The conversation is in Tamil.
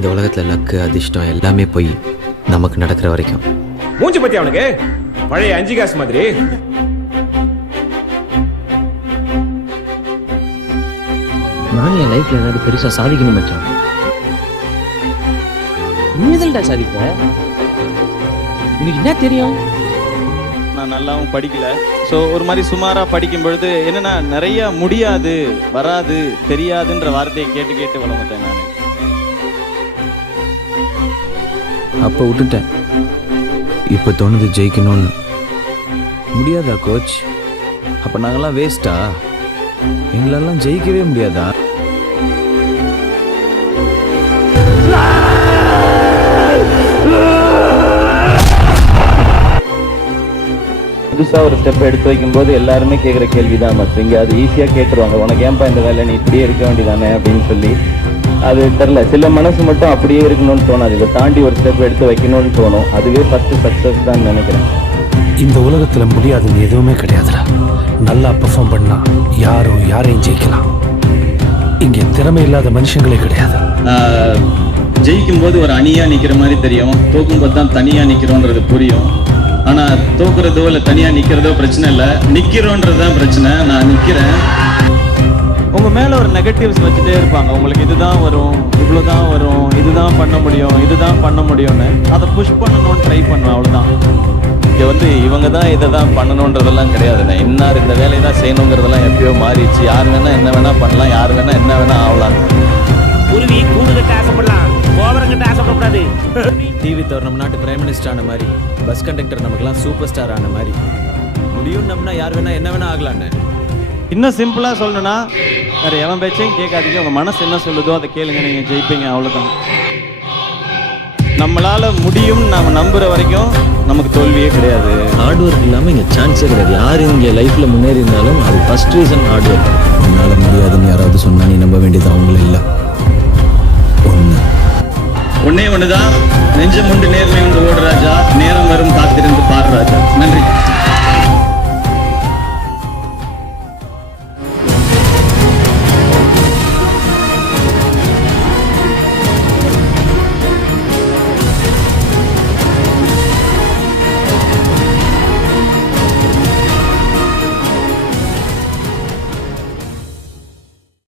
இந்த உலகத்தில் லக்கு அதிர்ஷ்டம் எல்லாமே போய் நமக்கு நடக்கிற வரைக்கும். மூஞ்சி பத்தி அவனுக்கு பழைய 5 காசு மாதிரி. நான் என் லைஃப்ல ஏதாவது பெருசா சாதிக்கணும் மச்சான். நீதல்டா சாதிப்ப. உனக்கு என்ன தெரியும்? நான் நல்லாவும் படிக்கல. ஸோ ஒரு மாதிரி சுமாராக படிக்கும் பொழுது என்னன்னா நிறைய முடியாது, வராது, தெரியாதுன்ற வார்த்தையை கேட்டு கேட்டு வளர்ந்துட்டேன் நான். அப்போ விட்டுட்டேன். இப்போ தோணுது ஜெயிக்கணும்னு. முடியாதா கோச்? அப்போ நாங்கள்லாம் வேஸ்ட்டா? எங்களெல்லாம் ஜெயிக்கவே முடியாதா? புதுசாக ஒரு ஸ்டெப் எடுத்து வைக்கும்போது எல்லாருமே கேட்குற கேள்வி தான் மச். இங்கே அது ஈஸியாக கேட்டுருவாங்க, உனக்கு ஏன்பா இந்த வேலை, நீ இப்படியே இருக்க வேண்டியதானே அப்படின்னு சொல்லி. அது தெரில, சில மனசு மட்டும் அப்படியே இருக்கணும்னு தோணாது, இதை தாண்டி ஒரு ஸ்டெப் எடுத்து வைக்கணும்னு தோணும். அதுவே ஃபஸ்ட்டு சக்ஸஸ் தான் நினைக்கிறேன். இந்த உலகத்தில் முடியாதுன்னு எதுவுமே கிடையாதுடா. நல்லா பெர்ஃபார்ம் பண்ணா யாரையும் ஜெயிக்கலாம். இங்கே திறமை இல்லாத மனுஷங்களே கிடையாது. ஜெயிக்கும் போது ஒரு அணியாக நிற்கிற மாதிரி தெரியும், தோக்கும்போது தான் தனியாக நிற்கிறோன்றது புரியும். ஆனால் தோக்குறதோ இல்லை தனியாக நிற்கிறதோ பிரச்சனை இல்லை, நிற்கிறோன்றது தான் பிரச்சனை. நான் நிற்கிறேன். உங்கள் மேலே ஒரு நெகட்டிவ்ஸ் வச்சுட்டே இருப்பாங்க. உங்களுக்கு இதுதான் வரும், இவ்வளோ தான் வரும், இதுதான் பண்ண முடியும், இதுதான் பண்ண முடியும்னு. அதை புஷ் பண்ணணும்னு ட்ரை பண்ணுவேன், அவ்வளோதான். இங்கே இவங்க தான் இதை தான் பண்ணணுன்றதெல்லாம் கிடையாதுண்ணே. இன்னார் இந்த வேலையை தான் செய்யணுங்கிறதெல்லாம் எப்பயோ மாறிடுச்சு. யார் வேணால் என்ன வேணால் பண்ணலாம், யார் வேணால் என்ன வேணால் ஆகலாம். குருவி கூடு கட்ட ஆசைப்படலாம், கோபுரம் கட்ட ஆசைப்படக்கூடாது. டிவி தவிர நம்ம நாட்டு பிரைம் மினிஸ்டர் ஆன மாதிரி, பஸ் கண்டக்டர் நமக்குலாம் சூப்பர் ஸ்டார் ஆன மாதிரி முடியும். நம்மனா யார் வேணா என்ன வேணா ஆகலான்னு. இன்னும் சிம்பிளாக சொல்லணும்னா வேறு எவன் பேச்சையும் கேட்காதீங்க, உங்கள் மனசு என்ன சொல்லுதோ அதை கேளுங்க, நீங்கள் ஜெயிப்பீங்க, அவ்வளோதான். நம்மளால் முடியும் நாம் நம்புகிற வரைக்கும் நமக்கு தோல்வியே கிடையாது. ஹார்ட் ஒர்க் இல்லாமல் இங்கே சான்ஸே கிடையாது. யார் இங்கே லைஃப்பில் முன்னேறி இருந்தாலும் அது ஃபர்ஸ்ட் ரீசன் ஹார்ட் ஒர்க். உன்னால் முடியாதுன்னு யாராவது சொன்னா நீ நம்ப வேண்டியது அவங்களும் இல்லை. ஒன்னே ஒன்று தான், நெஞ்சம் உண்டு நேர்மை உண்டு ஓடு ராஜா, நேரம் வரும் காத்திருந்து பாரு ராஜா. நன்றி.